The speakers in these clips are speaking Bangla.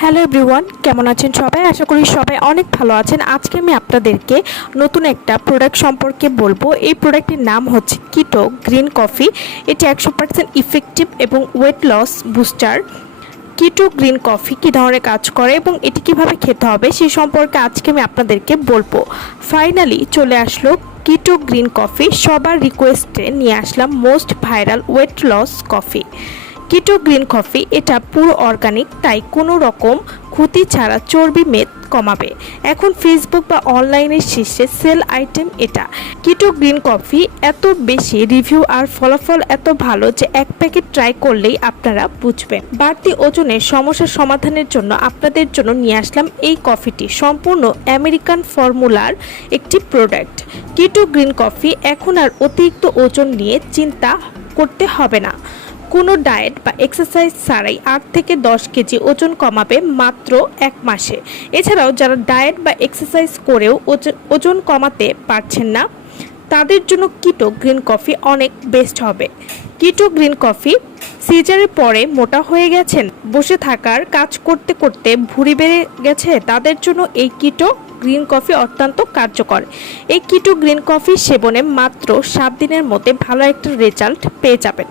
হ্যালো এভরিওয়ান, কেমন আছেন সবাই? আশা করি সবাই অনেক ভালো আছেন। আজকে আমি আপনাদেরকে নতুন একটা প্রোডাক্ট সম্পর্কে বলবো। এই প্রোডাক্টের নাম হচ্ছে কিটো গ্রিন কফি। এটি 100% ইফেক্টিভ এবং ওয়েট লস বুস্টার। কিটো গ্রিন কফি কী ধরনের কাজ করে এবং এটি কিভাবে খেতে হবে সেই সম্পর্কে আজকে আমি আপনাদেরকে বলবো। ফাইনালি চলে আসলো কিটো গ্রিন কফি। সবার রিকোয়েস্টে নিয়ে আসলাম most viral weight loss coffee. Keto green coffee এটা পুরো অর্গানিক, তাই কোনো রকম ক্ষতি ছাড়া চর্বি মেদ কমাবে। এখন ফেসবুক বা অনলাইনের শীর্ষে সেল আইটেম এটা। কিটো গ্রিন কফি এত বেশি রিভিউ আর ফলাফল এত ভালো যে এক প্যাকেট ট্রাই করলেই আপনারা বুঝবেন। বাড়তি ওজনের সমস্যার সমাধানের জন্য আপনাদের জন্য নিয়ে আসলাম এই কফিটি। সম্পূর্ণ আমেরিকান ফর্মুলার একটি প্রোডাক্ট। কিটো গ্রিন কফি এখন আর অতিরিক্ত ওজন নিয়ে চিন্তা করতে হবে না। কোনো ডায়েট বা এক্সারসাইজ ছাড়াই 8 থেকে 10 কেজি ওজন কমাবে মাত্র 1 মাসে। এছাড়াও যারা ডায়েট বা এক্সারসাইজ করেও ওজন কমাতে পারছেন না, তাদের জন্য কিটো গ্রিন কফি অনেক বেস্ট হবে। কিটো গ্রিন কফি সিজারের পরে মোটা হয়ে গেছেন, বসে থাকার কাজ করতে করতে ভুঁড়ি বেড়ে গেছে, তাদের জন্য এই কিটো গ্রিন কফি অত্যন্ত কার্যকর। এই কিটো গ্রিন কফি সেবনে মাত্র 7 দিনের মধ্যে ভালো একটা রেজাল্ট পেয়ে যাবেন।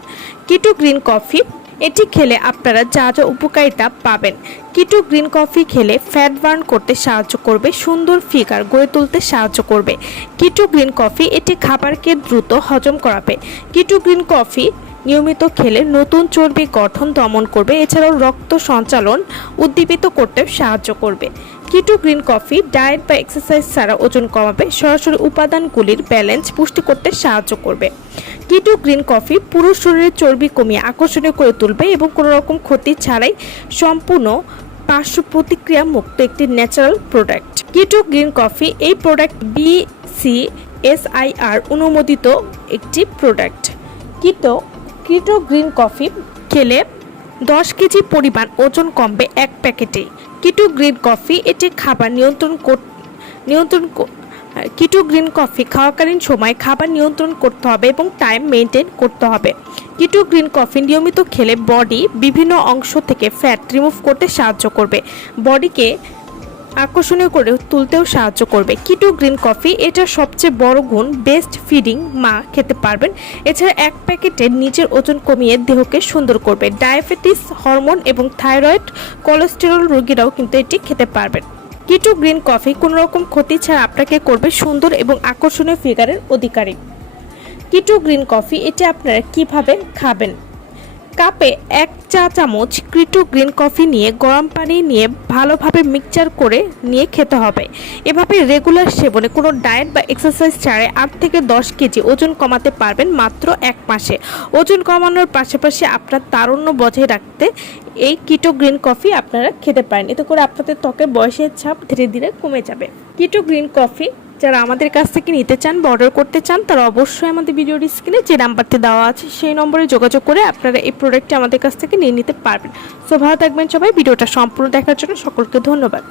কিটো গ্রিন কফি এটি খেলে আপনারা যা যা উপকারিতা পাবেন। কিটো গ্রিন কফি খেলে ফ্যাট বার্ন করতে সাহায্য করবে, সুন্দর ফিগার গড়ে তুলতে সাহায্য করবে। কিটো গ্রিন কফি এটি খাবারকে দ্রুত হজম করাবে। কিটো গ্রিন কফি নিয়মিত খেলে নতুন চর্বি গঠন দমন করবে, এছাড়াও রক্ত সঞ্চালন উদ্দীপিত করতে সাহায্য করবে। কিটো গ্রিন কফি ডায়েট বা এক্সারসাইজ ছাড়া ওজন কমাবে, সরাসরি উপাদানগুলির ব্যালেন্স পুষ্টি করতে সাহায্য করবে। কিটো গ্রিন কফি পুরো শরীরের চর্বি কমিয়ে আকর্ষণীয় করে তুলবে এবং কোনো রকম ক্ষতি ছাড়াই সম্পূর্ণ পার্শ্ব প্রতিক্রিয়া মুক্ত একটি ন্যাচারাল প্রোডাক্ট। কিটো গ্রিন কফি এই প্রোডাক্ট BCSIR অনুমোদিত একটি প্রোডাক্ট। কিটো গ্রিন কফি খেলে 10 কেজি পরিমাণ ওজন কমবে এক প্যাকেটেই। কিটো গ্রিন কফি এটি খাবার কিটো গ্রিন কফি খাওয়াকালীন সময় খাবার নিয়ন্ত্রণ করতে হবে এবং টাইম মেনটেন করতে হবে। কিটো গ্রিন কফি নিয়মিত খেলে বডি বিভিন্ন অংশ থেকে ফ্যাট রিমুভ করতে সাহায্য করবে, বডিকে আকর্ষণীয় করে তুলতেও সাহায্য করবে। কিটো গ্রিন কফি এটা সবচেয়ে বড় গুণ, বেস্ট ফিডিং মা খেতে পারবেন। এছাড়া এক প্যাকেটে নিজের ওজন কমিয়ে দেহকে সুন্দর করবে। ডায়াবেটিস, হরমোন এবং থাইরয়েড, কোলেস্টেরল রোগীরাও কিন্তু এটি খেতে পারবেন। কিটো গ্রিন কফি কোনো রকম ক্ষতি ছাড়া আপনাকে করবে সুন্দর এবং আকর্ষণীয় ফিগারের অধিকারী। কিটো গ্রিন কফি এটি আপনারা কিভাবে খাবেন? কাপে 1 চা চামচ কিটো গ্রিন কফি নিয়ে গরম পানি নিয়ে ভালোভাবে মিক্সচার করে নিয়ে খেতে হবে। এভাবে রেগুলার সেবনে কোনো ডায়েট বা এক্সারসাইজ ছাড়াই 8 থেকে 10 কেজি ওজন কমাতে পারবেন মাত্র 1 মাসে। ওজন কমানোর পাশাপাশি আপনার তারুণ্য বজায় রাখতে এই কিটো গ্রিন কফি আপনারা খেতে পারেন। এতে করে আপনাদের ত্বকের বয়সের ছাপ ধীরে ধীরে কমে যাবে। কিটো গ্রিন কফি যারা আমাদের কাছ থেকে নিতে চান বা অর্ডার করতে চান, তারা অবশ্যই আমাদের ভিডিওর স্ক্রিনে যে নাম্বারটি দেওয়া আছে সেই নম্বরে যোগাযোগ করে আপনারা এই প্রোডাক্টটি আমাদের কাছ থেকে নিয়ে নিতে পারবেন। সো ভালো থাকবেন সবাই। ভিডিওটা সম্পূর্ণ দেখার জন্য সকলকে ধন্যবাদ।